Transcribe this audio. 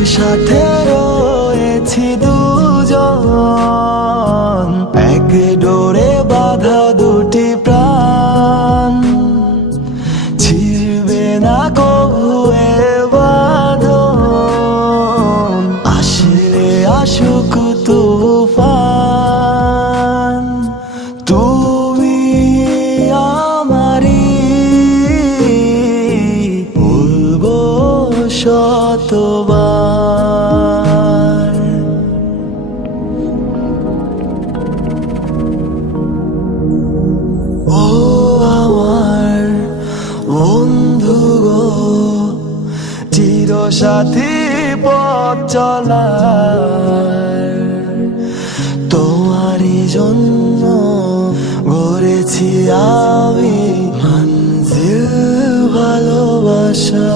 একসাথে রয়েছি দুজন, এক ডোরে বাঁধা দুটি প্রাণ, ছিড়বে না কভু এ বাঁধন, আসলে আসুক তুফান। তুমি আমারি, বলবো শতবার। ও আমার বন্ধু গো, চিরসাথী পথ চলার, তোমারই জন্য গড়েছি আমি মঞ্জিল ভালোবাসা।